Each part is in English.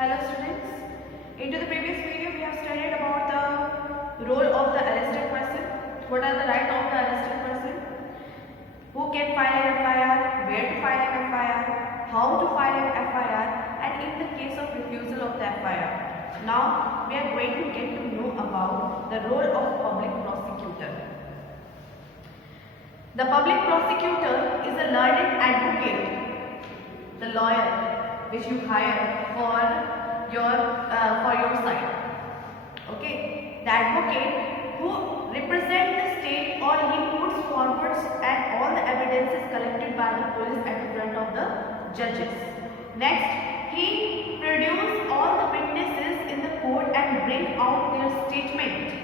Hello students. Into the previous video we have studied about the role of the arrested person. What are the rights of the arrested person? Who can file an FIR, where to file an FIR, how to file an FIR, and in the case of refusal of the FIR. Now we are going to get to know about the role of public prosecutor. The public prosecutor is a learned advocate, the lawyer which you hire for your side. Okay, the advocate who represents the state, or he puts forwards and all the evidences collected by the police at the front of the judges. Next, he produces all the witnesses in the court and bring out their statement.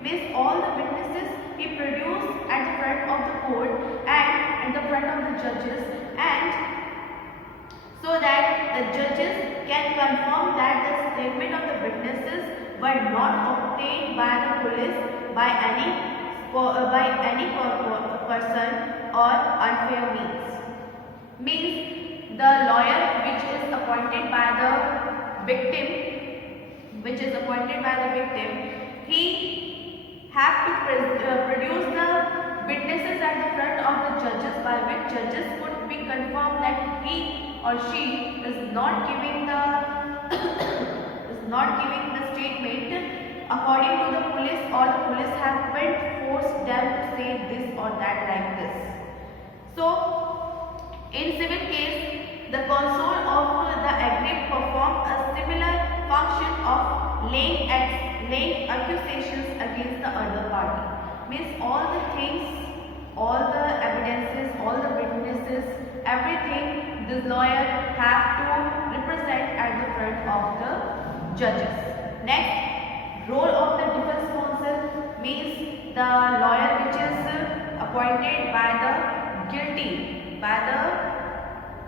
Means all the witnesses he produces at the front of the court and at the front of the judges, and so that the judges can confirm that the statement of the witnesses were not obtained by the police by any person or unfair means. Means the lawyer which is appointed by the victim, he have to produce the witnesses at the front of the judges, by which judges could be confirmed that he or she is not giving the statement according to the police, or the police have forced them to say this or that like this. So in civil case, the counsel of the aggrieved perform a similar function of laying accusations against the other party. Means all the things, all the evidences, all the witnesses, everything this lawyer have to represent at the front of the judges. Next, role of the defense counsel means the lawyer which is appointed by the guilty, by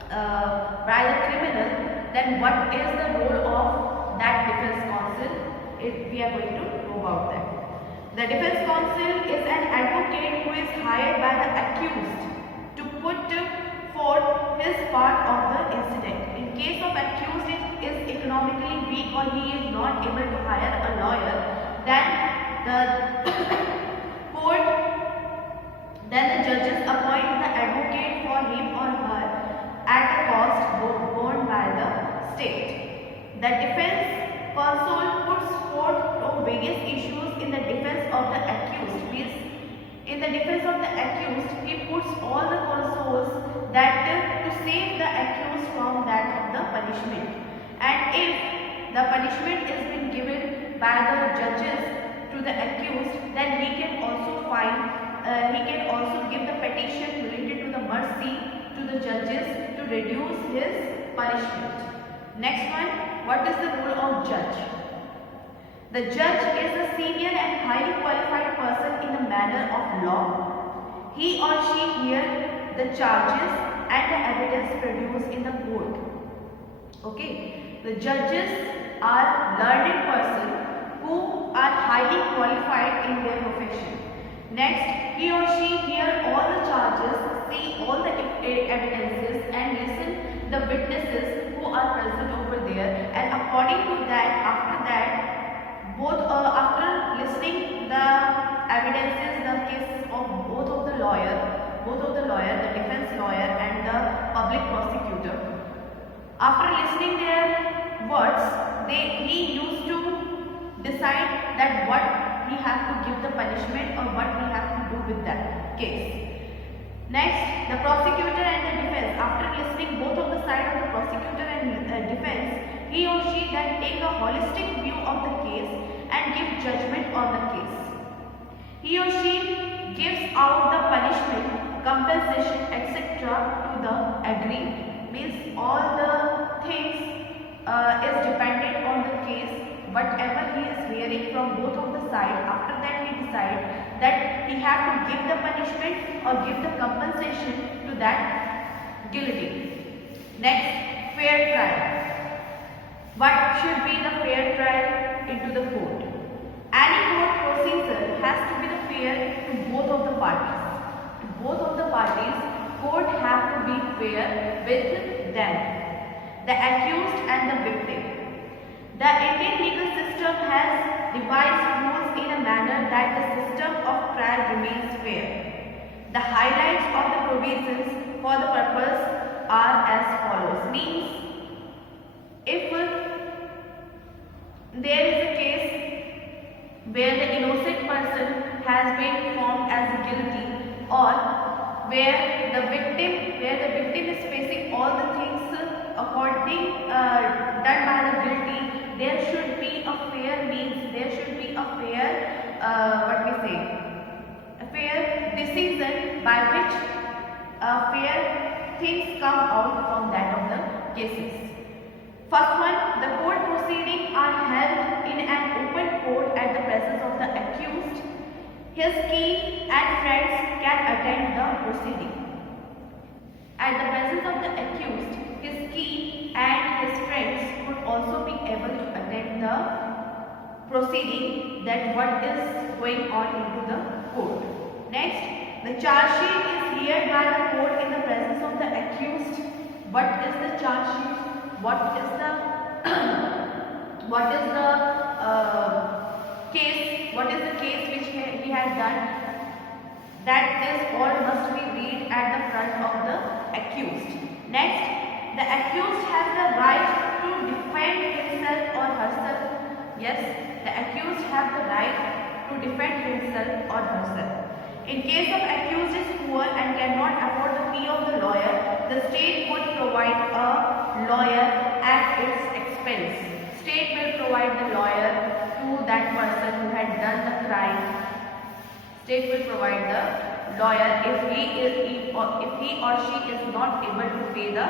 the criminal. Then what is the role of that defense counsel? We are going to know about that. The defense counsel is an advocate who is hired by the accused to put forth his part of the incident. In case of accused is economically weak or he is not able to hire a lawyer, then the judges appoint the advocate for him or her at a cost borne by the state. The defense counsel puts forth various issues in the defense of the accused. Means in the defense of the accused, he puts all the counsels that to save the accused from that of the punishment. And if the punishment is been given by the judges to the accused, then he can also give the petition related to the mercy to the judges to reduce his punishment. Next one, what is the role of judge? The judge is a senior and highly qualified person in the matter of law. He or she hears the charges and the evidence produced in the court. Okay, the judges are learned persons who are highly qualified in their profession. Next, he or she hear all the charges, see all the evidences, and listen the witnesses who are present over there. And according to that, after listening the evidences, the cases of both of the lawyer, the defense lawyer and the public prosecutor. After listening their words, he used to decide that what he has to give the punishment or what he has to do with that case. Next, the prosecutor and the defense, after listening both of the side of the prosecutor and defense, he or she then take a holistic view of the case and give judgment on the case. He or she gives out the punishment, compensation, etc. to the aggrieved. Means all the things is dependent on the case. Whatever he is hearing from both of the sides, after that he decides that he have to give the punishment or give the compensation to that guilty. Next, fair trial. What should be the fair trial into the court? Any court procedure has to be fair to both of the parties. To both of the parties, court have to be fair with them, the accused and the victim. The Indian legal system has devised rules in a manner that the system of trial remains fair. The highlights of the provisions for the purpose are as follows. Means, if there is a case where the innocent person has been found as guilty, or where the victim is facing all the things according done by the guilty, there should be a fair means, there should be a fair a fair decision by which fair things come out from that of the cases. First one, the court proceedings are held in an open court at the presence of the accused. His kin and friends can attend the proceeding. At the presence of the accused, his kin and his friends would also be able to attend the proceeding, that what is going on into the court. Next, the charge sheet is heard by the court in the presence of the accused. What is the charge sheet? What is the case? What is the case which he had done? That is all must be read at the front of the accused. Next, the accused has the right to defend himself or herself. Yes, the accused have the right to defend himself or herself. In case of accused is poor and cannot afford the fee of the lawyer, the state would provide a lawyer at its expense. State will provide the lawyer to that person who had done the crime. State will provide the lawyer if he or she is not able to pay the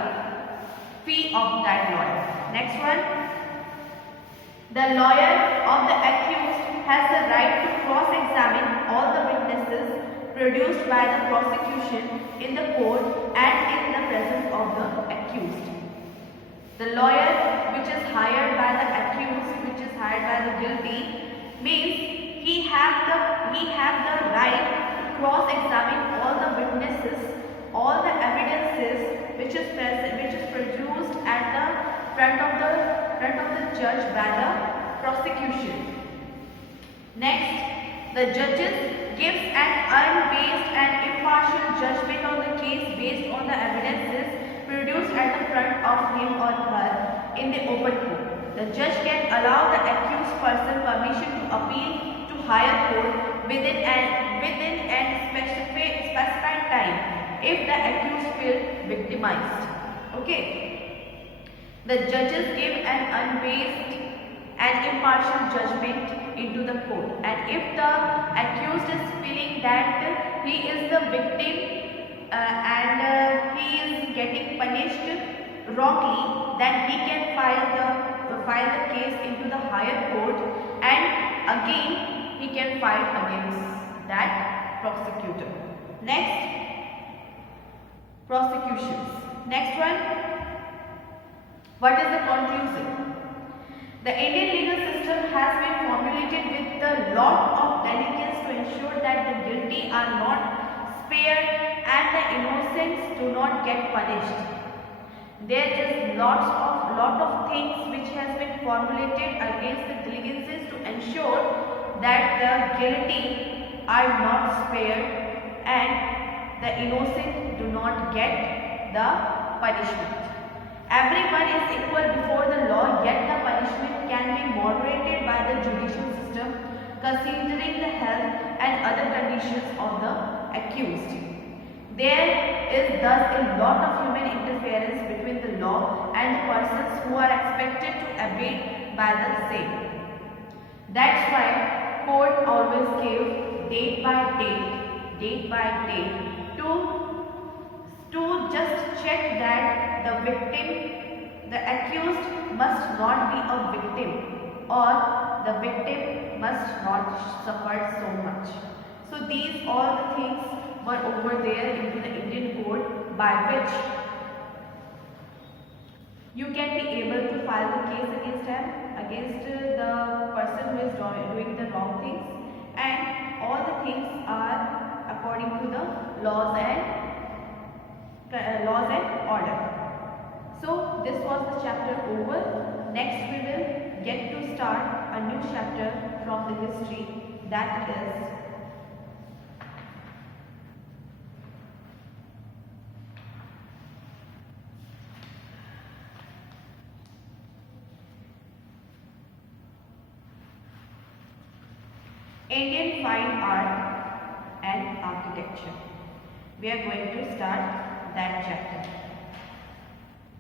fee of that lawyer. Next one, the lawyer of the accused has the right to cross-examine all the witnesses produced by the prosecution in the court and in the presence of the accused. The lawyer which is hired by the accused, which is hired by the guilty, means he have the right to cross-examine all the witnesses, all the evidences which is produced at the front of the judge by the prosecution. Next, the judges gives an unbiased and impartial judgment on the case based on the evidences produced at the front of him or her in the open court. The judge can allow the accused person permission to appeal to higher court within an specified time if the accused feels victimized. Okay. The judges give an unbiased and impartial judgment into the court, and if the accused is feeling that he is the victim and he is getting punished wrongly, then he can file the case into the higher court, and again he can fight against that prosecutor. Next, prosecutions. Next one, what is the conclusion? The Indian legal system has been formulated with a lot of diligence to ensure that the guilty are not spared and the innocents do not get punished. There is lot of things which has been formulated against the diligences to ensure that the guilty are not spared and the innocent do not get the punishment. Everyone is equal before the law, yet the punishment can be moderated by the judicial system considering the health and other conditions of the accused. There is thus a lot of human interference between the law and the persons who are expected to abide by the same. That's why court always give date by date to just check that the victim, the accused must not be a victim, or the victim must not suffer so much. So these all the things were over there into the Indian code by which you can be able to file the case against him, against the person who is doing the wrong things, and all the things are according to the laws and order. So this was the chapter over. Next we will get to start a new chapter from the history, that is Indian Fine Art and Architecture. We are going to start that chapter.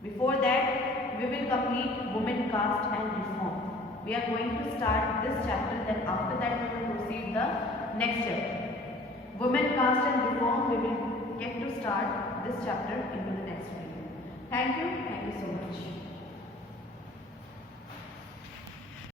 Before that, we will complete Women, Caste and Reform. We are going to start this chapter, then after that we will proceed the next chapter. Women, Caste and Reform, we will get to start this chapter into the next video. Thank you so much.